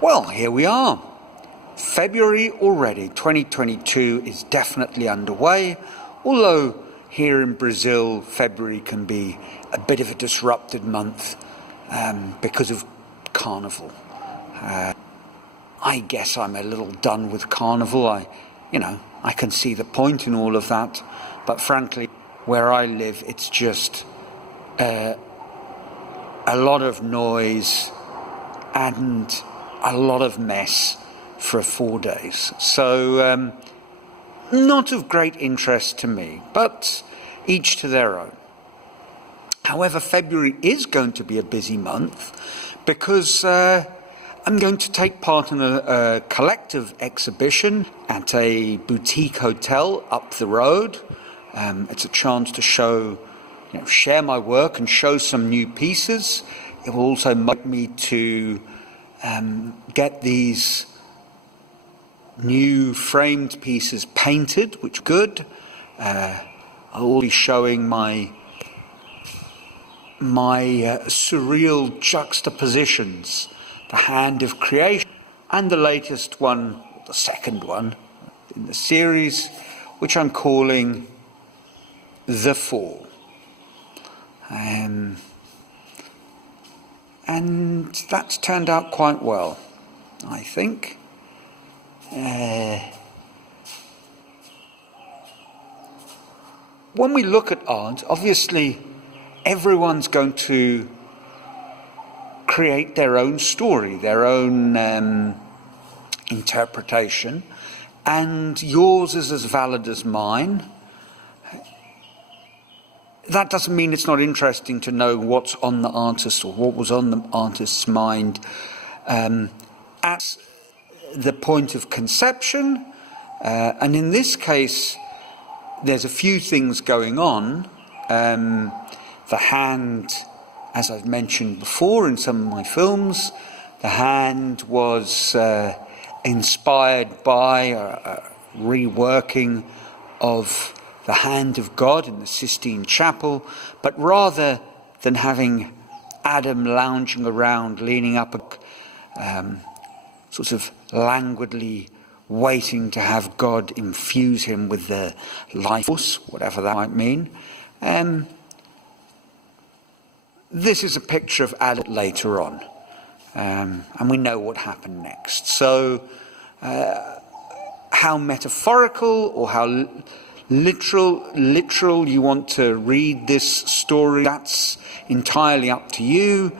Well, here we are. February already. 2022 is definitely underway, although here in Brazil, February can be a bit of a disrupted month because of Carnival. I guess I'm a little done with Carnival. I can see the point in all of that, but frankly, where I live, it's just a lot of noise and a lot of mess for 4 days. So not of great interest to me, but each to their own. However, February is going to be a busy month because I'm going to take part in a collective exhibition at a boutique hotel up the road. It's a chance to share my work and show some new pieces. It will also motivate me to get these new framed pieces painted, which is good. I'll be showing my surreal juxtapositions, the hand of creation, and the latest one, the second one in the series, which I'm calling The Fall. And that's turned out quite well, I think. When we look at art, obviously everyone's going to create their own story, their own interpretation, and yours is as valid as mine. That doesn't mean it's not interesting to know what's on the artist or what was on the artist's mind at the point of conception. And in this case, there's a few things going on. The hand, as I've mentioned before in some of my films, the hand was inspired by a reworking of the hand of God in the Sistine Chapel, but rather than having Adam lounging around, leaning up, sort of languidly waiting to have God infuse him with the life force, whatever that might mean. This is a picture of Adam later on, and we know what happened next. So, how metaphorical or how literal you want to read this story, that's entirely up to you.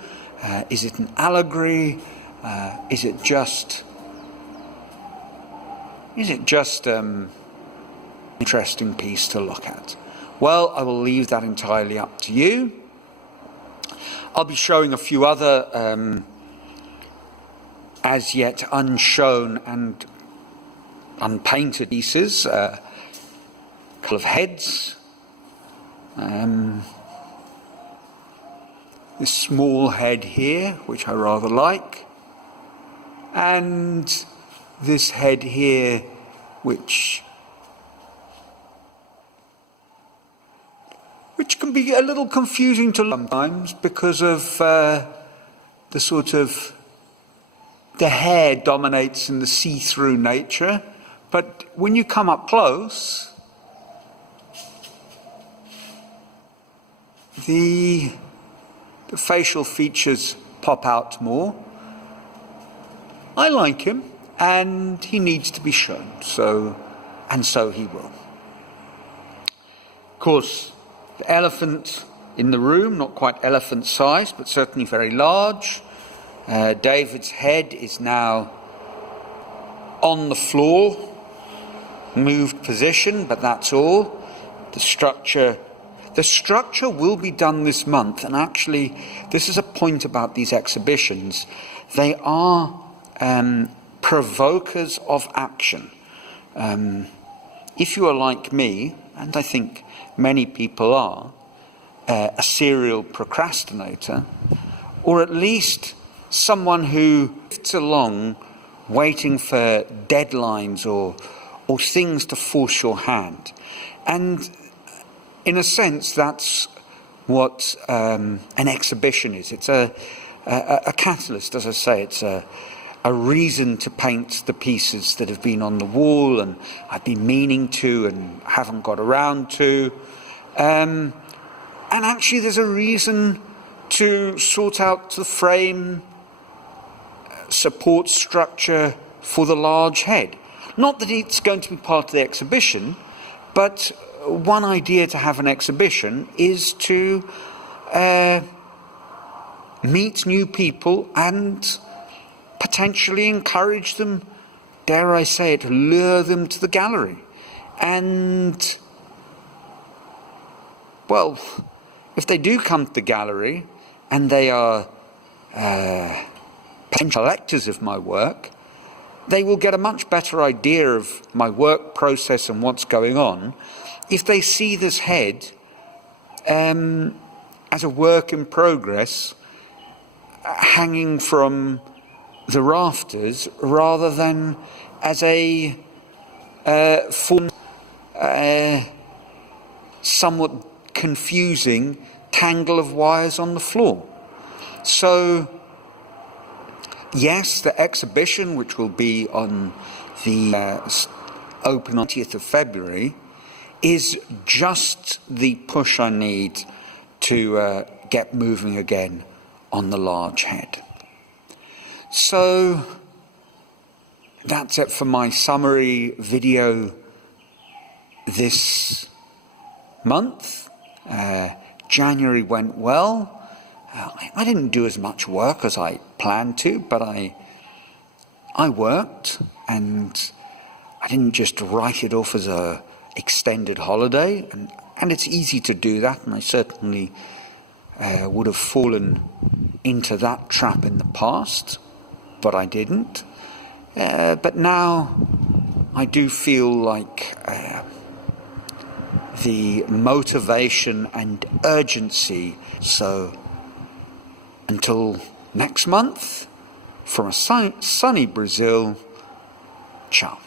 Is it an allegory? Is it just interesting piece to look at? Well, I will leave that entirely up to you. I'll be showing a few other as yet unshown and unpainted pieces. Couple of heads, this small head here, which I rather like, and this head here, which can be a little confusing to sometimes because of the sort of the hair dominates in the see-through nature, but when you come up close, the facial features pop out more. I like him, and he needs to be shown, so he will. Of course, the elephant in the room, not quite elephant size, but certainly very large. David's head is now on the floor, moved position, but that's all. The structure will be done this month, and actually this is a point about these exhibitions. They are provokers of action. If you are like me, and I think many people are, a serial procrastinator, or at least someone who sits along waiting for deadlines or things to force your hand. And in a sense, that's what an exhibition is. It's a catalyst, as I say. It's a reason to paint the pieces that have been on the wall and I've been meaning to and haven't got around to. And actually there's a reason to sort out the frame support structure for the large head. Not that it's going to be part of the exhibition, but one idea to have an exhibition is to meet new people and potentially encourage them, dare I say it, lure them to the gallery. And, well, if they do come to the gallery and they are potential collectors of my work, they will get a much better idea of my work process and what's going on if they see this head as a work in progress hanging from the rafters rather than as a form, somewhat confusing tangle of wires on the floor. So, yes, the exhibition, which will be on the open on 20th of February, is just the push I need to get moving again on the large head. So that's it for my summary video this month. January went well. I didn't do as much work as I planned to, but I worked, and I didn't just write it off as a extended holiday, and it's easy to do that, and I certainly would have fallen into that trap in the past, but I didn't. But now I do feel like the motivation and urgency. So until next month, from a sunny Brazil, ciao.